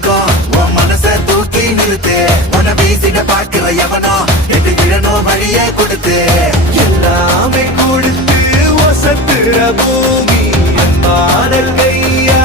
அதிகம் உன் மனச தூக்கி நிறுத்து உன வீசிட பாக்குற எவனோ எது விழனோ வழிய கொடுத்து எல்லாமே கொடுத்து வசத்துற பூமி என் பாடல் கையா